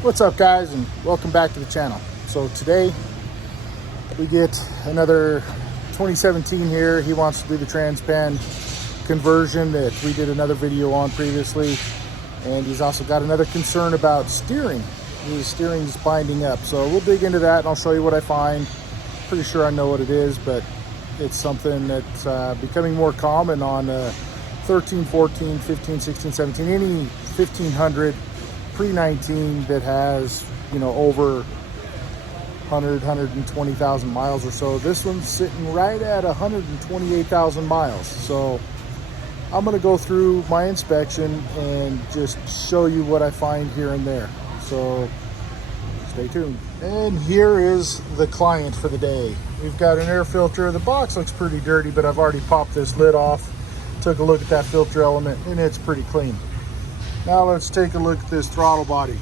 What's up, guys, and welcome back to the channel. So today we get another 2017 here. He wants to do the transpan conversion that we did another video on previously, and he's also got another concern about steering. His steering is binding up, so we'll dig into that and I'll show you what I find. Pretty sure I know what it is, but it's something that's becoming more common on 13, 14, 15, 16, 17, any 1500 pre-19 that has, you know, over 120,000 miles or so. This one's sitting right at 128,000 miles. So I'm going to go through my inspection and just show you what I find here and there. So stay tuned. And here is the client for the day. We've got an air filter. The box looks pretty dirty, but I've already popped this lid off. Took a look at that filter element and it's pretty clean. Now let's take a look at this throttle body.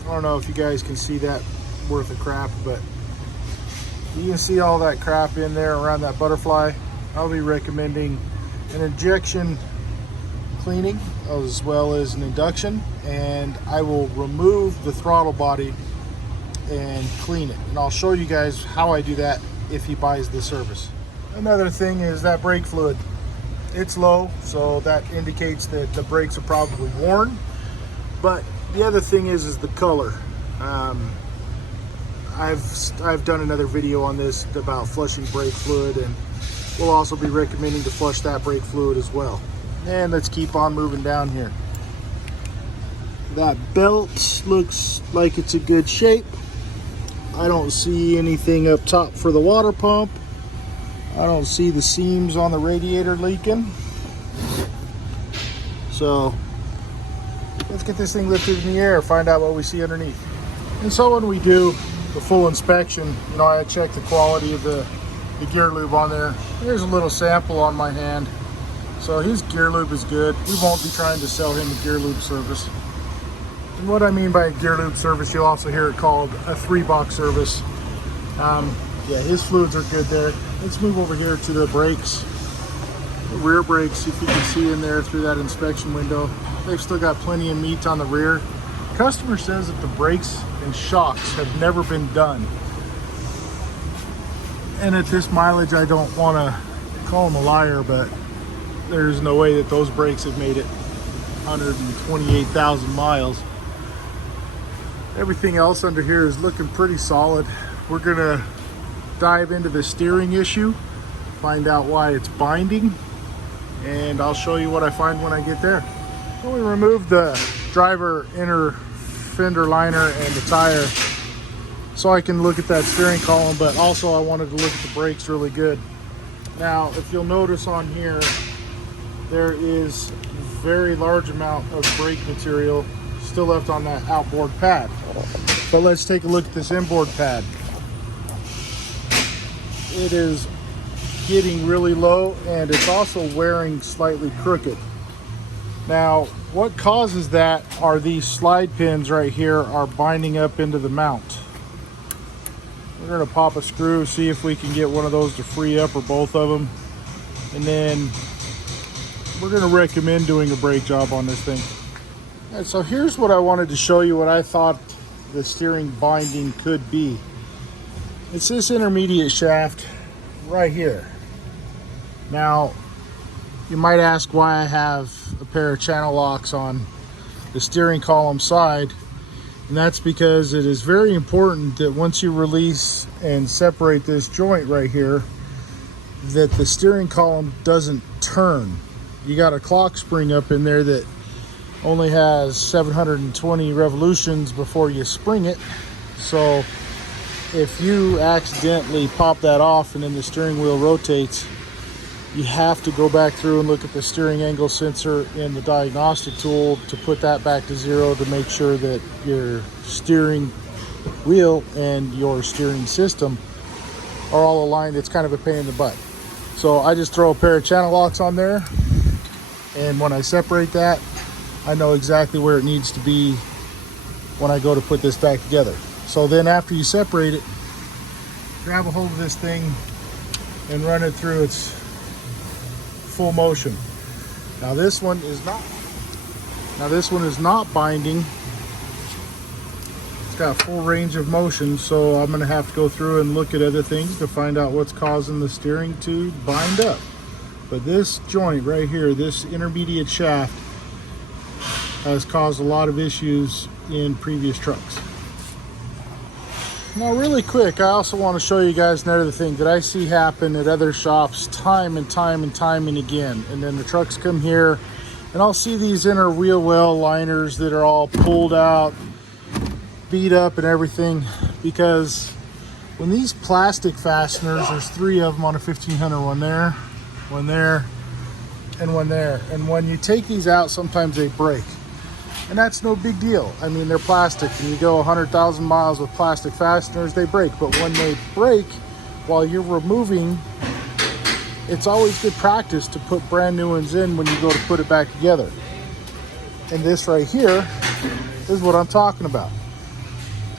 I don't know if you guys can see that worth of crap, but you can see all that crap in there around that butterfly. I'll be recommending an injection cleaning as well as an induction, and I will remove the throttle body and clean it. And I'll show you guys how I do that if he buys the service. Another thing is that brake fluid. It's low, so that indicates that the brakes are probably worn. But the other thing is the color. I've done another video on this about flushing brake fluid, and we'll also be recommending to flush that brake fluid as well. And let's keep on moving down here. That belt looks like it's in good shape. I don't see anything up top for the water pump. I don't see the seams on the radiator leaking. So let's get this thing lifted in the air, find out what we see underneath. And so when we do the full inspection, you know, I check the quality of the gear lube on there. Here's a little sample on my hand. So his gear lube is good. We won't be trying to sell him a gear lube service. And what I mean by a gear lube service, you'll also hear it called a 3-box service. Yeah, his fluids are good there. Let's move over here to the brakes. The rear brakes, if you can see in there through that inspection window, they've still got plenty of meat on the rear. Customer says that the brakes and shocks have never been done. And at this mileage, I don't want to call him a liar, but there's no way that those brakes have made it 128,000 miles. Everything else under here is looking pretty solid. We're gonna dive into the steering issue, find out why it's binding, and I'll show you what I find when I get there. So we removed the driver inner fender liner and the tire so I can look at that steering column, but also I wanted to look at the brakes really good. Now, if you'll notice on here, there is a very large amount of brake material still left on that outboard pad. But let's take a look at this inboard pad. It is getting really low, and it's also wearing slightly crooked. Now, what causes that are these slide pins right here are binding up into the mount. We're gonna pop a screw, see if we can get one of those to free up, or both of them. And then we're gonna recommend doing a brake job on this thing. All right, so here's what I wanted to show you, what I thought the steering binding could be. It's this intermediate shaft right here. Now, you might ask why I have a pair of channel locks on the steering column side, and that's because it is very important that once you release and separate this joint right here, that the steering column doesn't turn. You got a clock spring up in there that only has 720 revolutions before you spring it. So if you accidentally pop that off and then the steering wheel rotates, you have to go back through and look at the steering angle sensor in the diagnostic tool to put that back to 0 to make sure that your steering wheel and your steering system are all aligned. It's kind of a pain in the butt. So I just throw a pair of channel locks on there, and when I separate that, I know exactly where it needs to be when I go to put this back together. So then after you separate it, grab a hold of this thing and run it through its full motion. Now this one is not binding. got full range of motion, so I'm going to have to go through and look at other things to find out what's causing the steering to bind up. But this joint right here, this intermediate shaft, has caused a lot of issues in previous trucks. Now really quick, I also want to show you guys another thing that I see happen at other shops time and time and again. And then the trucks come here and I'll see these inner wheel well liners that are all pulled out, beat up and everything, because when these plastic fasteners, there's 3 of them on a 1500, one there, and one there. And when you take these out, sometimes they break. And that's no big deal. I mean, they're plastic, and you go 100,000 miles with plastic fasteners, they break. But when they break, while you're removing, it's always good practice to put brand new ones in when you go to put it back together. And this right here is what I'm talking about.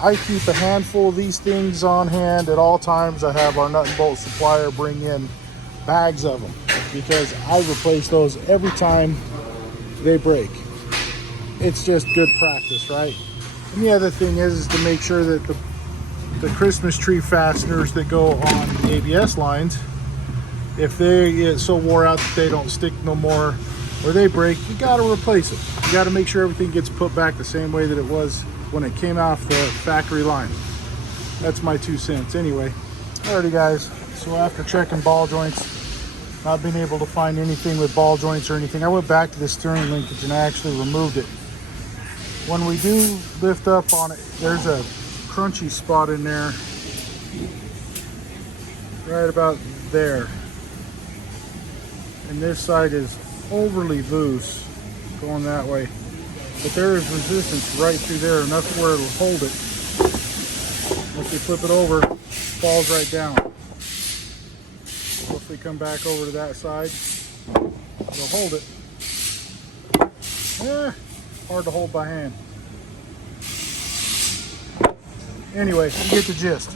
I keep a handful of these things on hand at all times. I have our nut and bolt supplier bring in bags of them because I replace those every time they break. It's just good practice, right? And the other thing is to make sure that the Christmas tree fasteners that go on the ABS lines, if they get so wore out that they don't stick no more or they break, you got to replace it. You got to make sure everything gets put back the same way that it was when it came off the factory line. That's my 2 cents. Anyway, alrighty guys, so after checking ball joints, not being able to find anything with ball joints or anything, I went back to the steering linkage and I actually removed it. When we do lift up on it, there's a crunchy spot in there, right about there. And this side is overly loose going that way. But there is resistance right through there, enough where it'll hold it. Once we flip it over, it falls right down. So if we come back over to that side, it'll hold it. Hard to hold by hand. Anyway, you get the gist.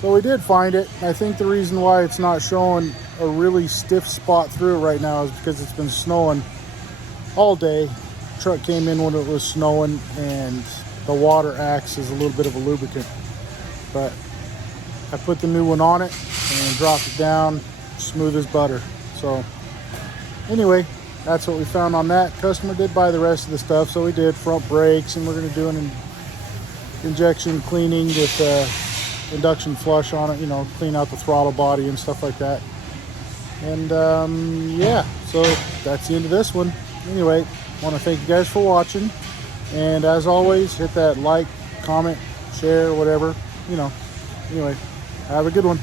So we did find it. I think the reason why it's not showing a really stiff spot through it right now is because it's been snowing all day. The truck came in when it was snowing and the water acts as a little bit of a lubricant. But I put the new one on it and dropped it down, smooth as butter. So anyway, that's what we found on that. Customer did buy the rest of the stuff, so we did front brakes, and we're going to do an injection cleaning with induction flush on it, you know, clean out the throttle body and stuff like that. And yeah, so that's the end of this one. Anyway, I want to thank you guys for watching, and as always, hit that like, comment, share, whatever, you know. Anyway, have a good one.